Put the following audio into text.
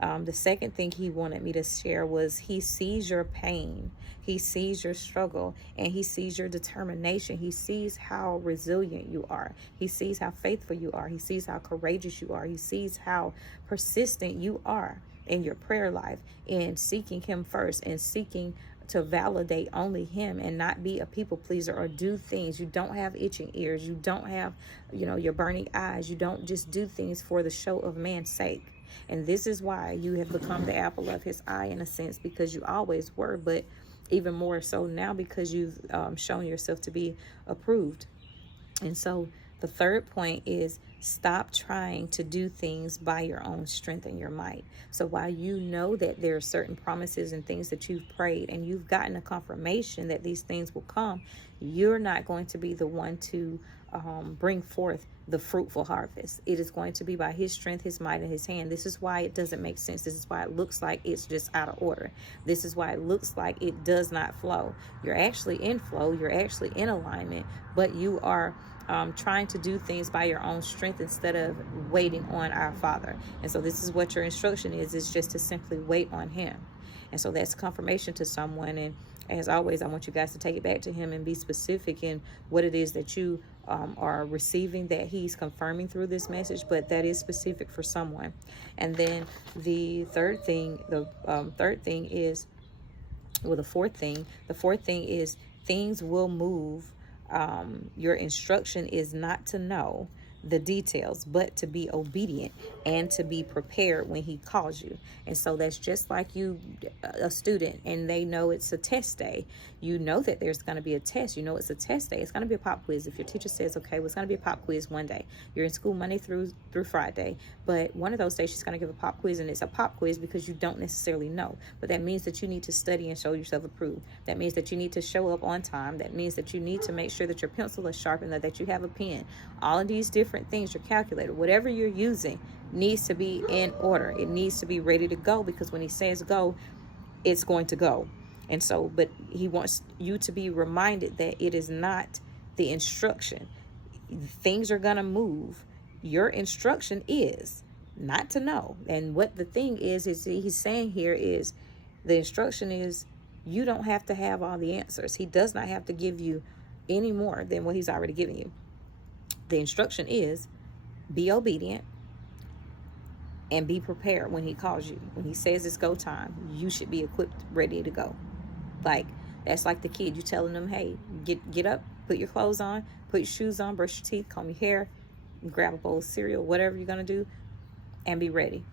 The second thing he wanted me to share was he sees your pain, he sees your struggle, and he sees your determination. He sees how resilient you are, he sees how faithful you are, he sees how courageous you are, he sees how persistent you are in your prayer life, in seeking him first, and seeking to validate only him and not be a people pleaser or do things. You don't have itching ears, you don't have your burning eyes. You don't just do things for the show of man's sake. And this is why you have become the apple of his eye, in a sense, because you always were, but even more so now because you've shown yourself to be approved. And so the third point is stop trying to do things by your own strength and your might. So while you know that there are certain promises and things that you've prayed and you've gotten a confirmation that these things will come, you're not going to be the one to bring forth the fruitful harvest. It is going to be by his strength, his might, and his hand. This is why it doesn't make sense. This is why it looks like it's just out of order. This is why it looks like it does not flow. You're actually in flow. You're actually in alignment, but you are trying to do things by your own strength instead of waiting on our Father. And so this is what your instruction is just to simply wait on him. And so that's confirmation to someone. And as always, I want you guys to take it back to him and be specific in what it is that you are receiving, that he's confirming through this message, but that is specific for someone. And then the fourth thing is things will move. Your instruction is not to know the details, but to be obedient and to be prepared when he calls you. And so that's just like you, a student, and they know it's a test day. You know that there's going to be a test. You know it's a test day. It's going to be a pop quiz. If your teacher says, okay, well, it's going to be a pop quiz one day. You're in school Monday through Friday, but one of those days she's going to give a pop quiz, and it's a pop quiz because you don't necessarily know. But that means that you need to study and show yourself approved. That means that you need to show up on time. That means that you need to make sure that your pencil is sharp and that you have a pen. All of these different things, your calculator, whatever you're using needs to be in order. It needs to be ready to go, because when he says go, it's going to go. And so, but he wants you to be reminded that it is not the instruction. Things are going to move. Your instruction is not to know. And what the thing is he's saying here is the instruction is you don't have to have all the answers. He does not have to give you any more than what he's already given you. The instruction is be obedient and be prepared when he calls you. When he says it's go time, you should be equipped, ready to go. Like, that's like the kid. You telling them, hey, get up, put your clothes on, put your shoes on, brush your teeth, comb your hair, grab a bowl of cereal, whatever you're going to do, and be ready.